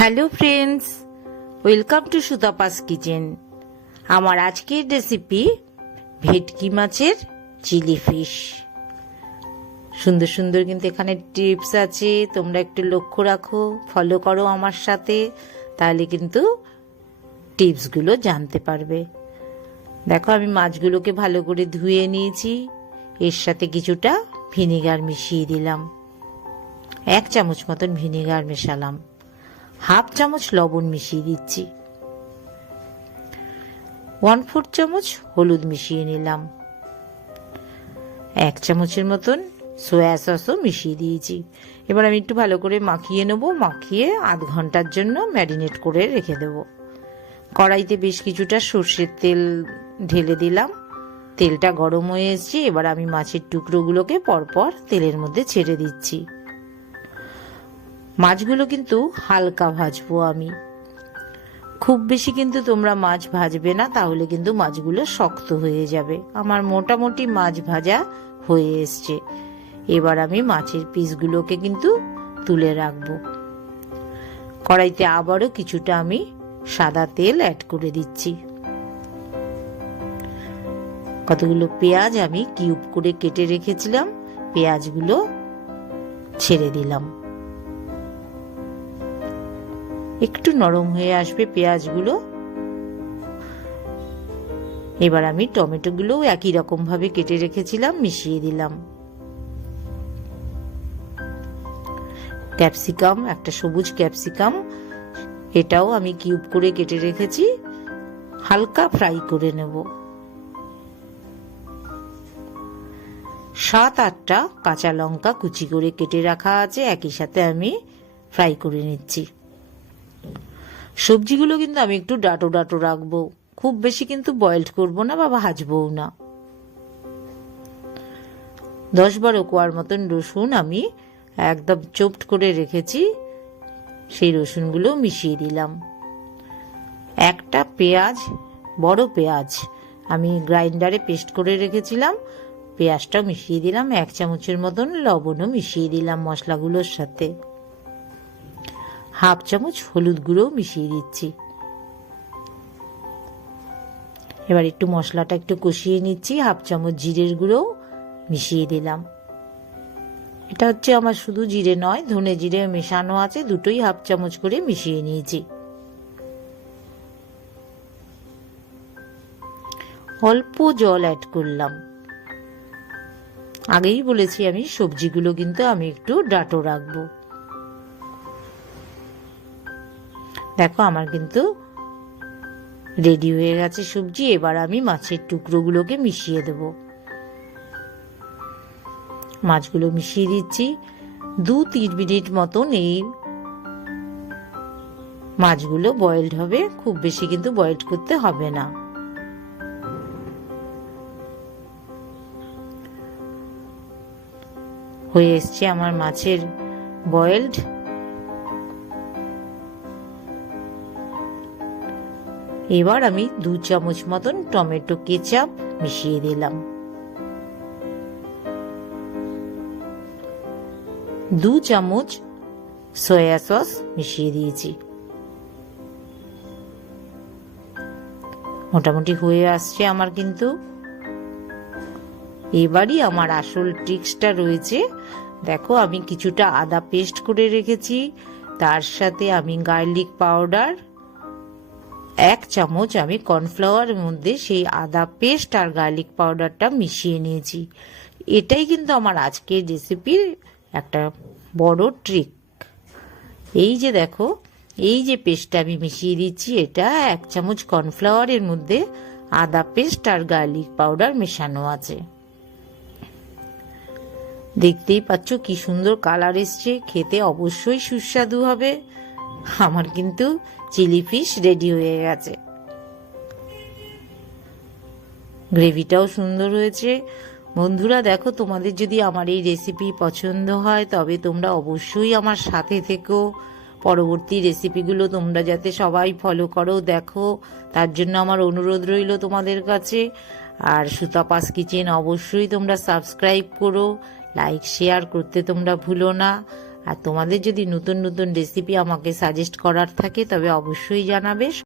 Hello friends, welcome to Sutapa's kitchen. আমার আজকের recipe ভেটকি মাছের চিলি ফিশ। সুন্দর সুন্দর কিন্তু এখানে টিপস আছে, তোমরা একটু লক্ষ্য রাখো, ফলো করো আমার সাথে, তাহলে কিন্তু টিপসগুলো জানতে পারবে। দেখো, আমি মাছগুলোকে ভালো করে ধুয়ে নিয়েছি, এর সাথে কিছুটা ভিনিগার মিশিয়ে দিলাম। 1 চামচ মতন ভিনিগার মেশালাম, 1/2 চামচ লবণ মিশিয়ে দিচ্ছি, 1/4 চামচ হলুদ মিশিয়ে নিলাম, 1 চামচের মতন সয়া সসও মিশিয়ে দিয়েছি। এবার আমি একটু ভালো করে মাখিয়ে নেব, মাখিয়ে আধ ঘন্টার জন্য ম্যারিনেট করে রেখে দেব। কড়াইতে বেশ কিছুটা সর্ষের তেল ঢেলে দিলাম, তেলটা গরম হয়ে এসেছে। এবার আমি মাছের টুকরোগুলোকে পরপর তেলের মধ্যে ছেড়ে দিচ্ছি। মাছগুলো কিন্তু হালকা ভাজবো আমি, খুব বেশি কিন্তু তোমরা মাছ ভাজবে না, তাহলে কিন্তু মাছগুলো শক্ত হয়ে যাবে। আমার মোটামুটি মাছ ভাজা হয়ে এসছে। এবার আমি মাছের পিসগুলোকে কিন্তু তুলে রাখবো। কড়াইতে আবারও কিছুটা আমি সাদা তেল অ্যাড করে দিচ্ছি। কতগুলো পেঁয়াজ আমি কিউব করে কেটে রেখেছিলাম, পেঁয়াজগুলো ছেড়ে দিলাম। একটু নরম হয়ে আসবে পেঁয়াজগুলো। এবার আমি টমেটোগুলো একই রকম ভাবে কেটে রেখেছিলাম মিশিয়ে দিলাম। ক্যাপসিকাম, একটা সবুজ ক্যাপসিকাম, এটাও আমি কিউব করে কেটে রেখেছি, হালকা ফ্রাই করে নেব। 7-8টা কাঁচা লঙ্কা কুচি করে কেটে রাখা আছে, একই সাথে আমি ফ্রাই করে নিচ্ছি। সবজিগুলো কিন্তু আমি একটু ডাটো ডাটো রাখবো, খুব বেশি কিন্তু বয়েলড করবো না বা ভাজবো না। 10-12 কোয়ার মতন রসুন আমি একদম চোপড করে রেখেছি, সেই রসুনগুলো মিশিয়ে দিলাম। একটা পেঁয়াজ, বড় পেঁয়াজ আমি গ্রাইন্ডারে পেস্ট করে রেখেছিলাম, পেঁয়াজটা মিশিয়ে দিলাম। 1 চামচের মতন লবণও মিশিয়ে দিলাম মশলাগুলোর সাথে। 1/2 চামচ হলুদ গুঁড়ো মিশিয়ে দিচ্ছি। এবার একটু মশলাটা একটু কষিয়ে নিচ্ছি। 1/2 চামচ জিরের গুঁড়ো মিশিয়ে দিলাম। এটা হচ্ছে আমার শুধু জিরে নয়, ধনে জিরে মেশানো আছে, দুটোই 1/2 চামচ করে মিশিয়ে নিয়েছি। অল্প জল অ্যাড করলাম। আগেই বলেছি আমি সবজিগুলো কিন্তু আমি একটু ডাটো রাখবো। দেখো, আমার কিন্তু রেডি হয়ে গেছে সবজি। এবার আমি মাছের টুকরোগুলোকে মিশিয়ে দেব। মাছগুলো মিশিয়ে দিচ্ছি। 2-3 মিনিট মতন এই মাছগুলো বয়েলড হবে, খুব বেশি কিন্তু বয়েলড করতে হবে না। হয়ে এসছে আমার মাছের বয়েলড। এবার আমি 2 চামচ মতন টমেটো কেচাপ মিশিয়ে দিলাম। 2 চামচ সয়া সস মিশিয়ে দিয়েছি। মোটামুটি হয়ে আসছে আমার কিন্তু। এবারই আমার আসল ট্রিক্সটা রয়েছে। দেখো, আমি কিছুটা আদা পেস্ট করে রেখেছি, তার সাথে আমি গার্লিক পাউডার 1 চামচ আমি কর্নফ্লাওয়ারের মধ্যে সেই আদা পেস্ট আর গার্লিক পাউডারটা মিশিয়ে নিয়েছি। এটাই কিন্তু আমার আজকের রেসিপির একটা বড় ট্রিক। এই যে দেখো, এই যে পেস্টটা আমি মিশিয়ে দিচ্ছি, এটা 1 চামচ কর্নফ্লাওয়ারের মধ্যে আদা পেস্ট আর গার্লিক পাউডার মেশানো আছে। দেখতেই পাচ্ছ কি সুন্দর কালার এসছে, খেতে অবশ্যই সুস্বাদু হবে। আমার কিন্তু চিলি ফিশ রেডি হয়ে গেছে। গ্রেভিটাও সুন্দর হয়েছে। বন্ধুরা দেখো, তোমাদের যদি আমার এই রেসিপি পছন্দ হয় তবে তোমরা অবশ্যই আমার সাথে থেকো। পরবর্তী রেসিপিগুলো তোমরা যাতে সবাই ফলো করো, দেখো, তার জন্য আমার অনুরোধ রইল তোমাদের কাছে। আর সুতাপাস কিচেন অবশ্যই তোমরা সাবস্ক্রাইব করো, লাইক শেয়ার করতে তোমরা ভুলো না। আর তোমাদের যদি নতুন নতুন রেসিপি আমাকে সাজেস্ট করার থাকে তবে অবশ্যই জানাবে।